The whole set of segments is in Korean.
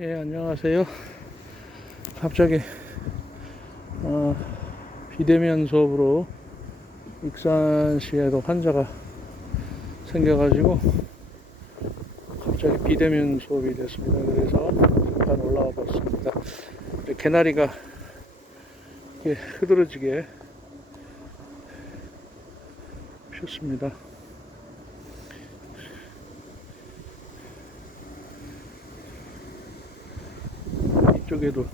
예, 안녕하세요. 갑자기 어, 비대면 수업으로 익산시에도 환자가 생겨가지고 갑자기 비대면 수업이 됐습니다. 그래서 잠깐 올라와 봤습니다. 개나리가 흐드러지게 폈습니다. 이렇게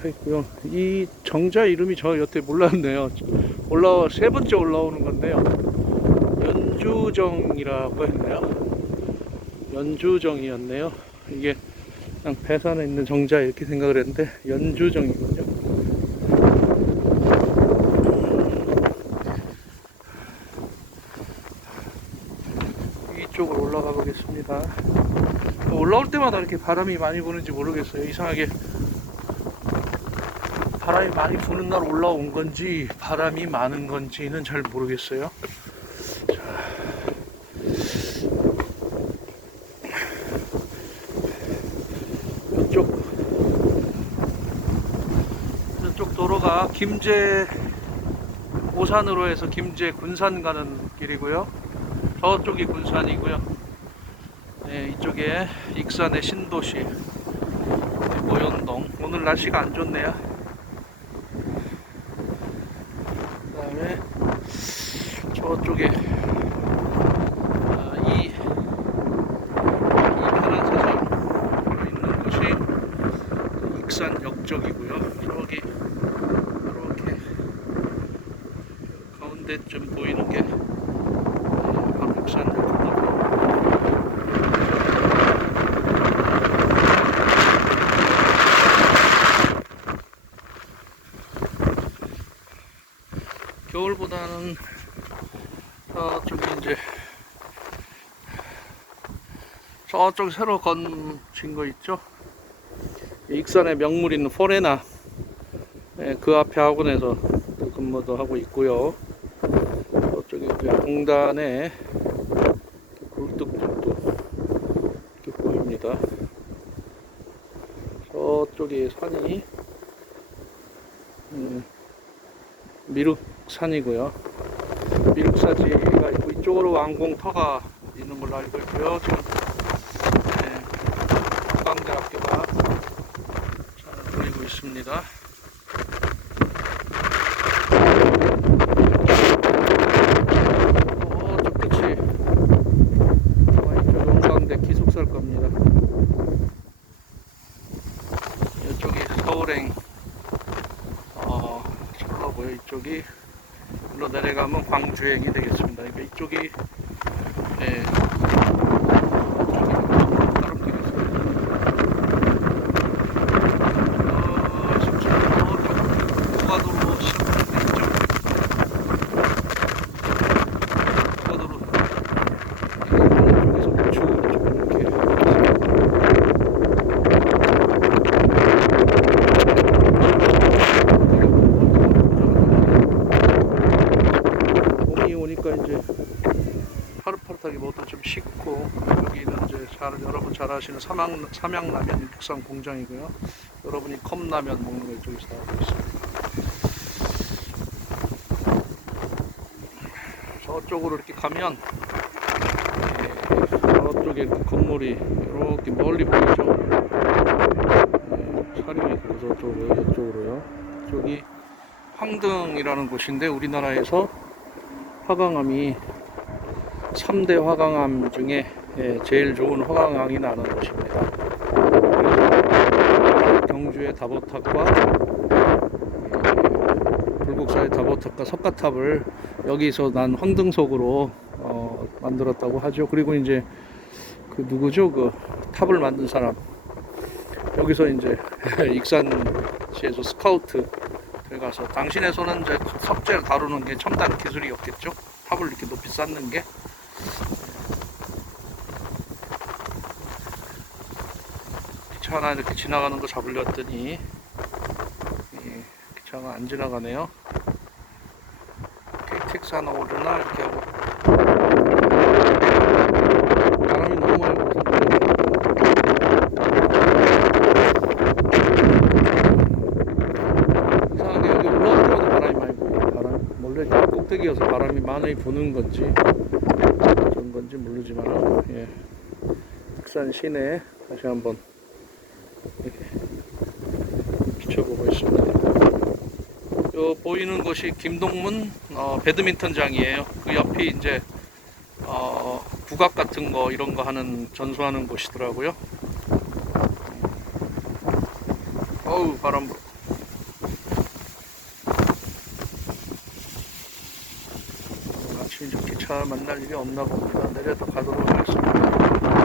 펴 있고요. 이 정자 이름이 저 여태 몰랐네요. 올라와 세 번째 올라오는 건데요. 연주정이라고 했네요. 연주정이었네요. 이게 그냥 배산에 있는 정자 이렇게 생각을 했는데 연주정이군요. 이쪽으로 올라가 보겠습니다. 올라올 때마다 이렇게 바람이 많이 부는지 모르겠어요. 이상하게 바람이 많이 부는 날 올라온 건지 바람이 많은 건지는 잘 모르겠어요. 자, 이쪽 이쪽 도로가 김제 오산으로 해서 김제 군산 가는 길이고요. 저쪽이 군산이고요. 네, 이쪽에 익산의 신도시 네, 모현동. 오늘 날씨가 안 좋네요. 그 다음에 저쪽에 아, 이, 이 편한 세상으로 있는 곳이 익산 역적이고요. 저기 이렇게 가운데쯤 보이는 게 네, 바로 익산 역 겨울보다는 저쪽에 이제 저쪽 새로 건진 거 있죠? 익산의 명물 있는 포레나 예, 그 앞에 학원에서 또 근무도 하고 있고요. 저쪽에 공단에 굴뚝들도 이렇게 보입니다. 저쪽에 산이 음, 미륵산이고요. 미륵사지가 있고 이쪽으로 왕공터가 있는 걸로 알고 있고요. 지금 네, 관광대학교가 잘 보이고 있습니다. 어, 저 끝이 아마 이쪽 용광대 기숙사일 겁니다. 이쪽이 서울행 어, 저거고요. 이쪽이 일로 내려가면 광주행이 되겠습니다. 그러니까 이쪽이 예. 어, 어, 고가도로 시작하는데 이쪽 고가도로 이쪽에서 우측으로 좀 이렇게 봄이 오니까 이제 파릇파릇하게 뭐도 좀 식고 여기는 이제 잘 여러분 잘 아시는 삼양 삼양라면 육상 공장이고요. 여러분이 컵라면 먹는 거 이쪽에서 나오고 있습니다. 저쪽으로 이렇게 가면 예, 저쪽에 건물이 이렇게 멀리 보이죠. 예, 사림이 있고 저쪽으로 이쪽으로요. 저기 황등이라는 곳인데 우리나라에서 화강암이 3대 화강암 중에 예, 제일 좋은 화강암이 나는 곳입니다. 경주의 다보탑과 예, 불국사의 다보탑과 석가탑을 여기서 난 황등석으로 어, 만들었다고 하죠. 그리고 이제 그 누구죠? 그 탑을 만든 사람 여기서 이제 익산시에서 스카우트 들어가서 손은 이제 석재를 다루는 게 첨단 기술이었겠죠. 탑을 이렇게 높이 쌓는 게. 차 하나 이렇게 지나가는 거 잡으려 했더니 기차가 예, 안 지나가네요. 택스 하나 오르나? 이렇게 하고. 바람이 너무 많이 부는데 이상하게 여기 올라올 때마다 바람이 많이 불어요 바람 원래 꼭대기여서 바람이 많이 부는 건지 그런 건지 모르지만 예. 익산 시내 다시 한번 비춰보고 있습니다. 요 보이는 곳이 김동문 어, 배드민턴장이에요. 그 옆이 이제 어, 국악 같은 거 이런 거 하는 전수하는 곳이더라고요. 어우 바람 불어. 아침 이렇게 차 만날 일이 없나 봅니다. 내려서 가도록 하겠습니다.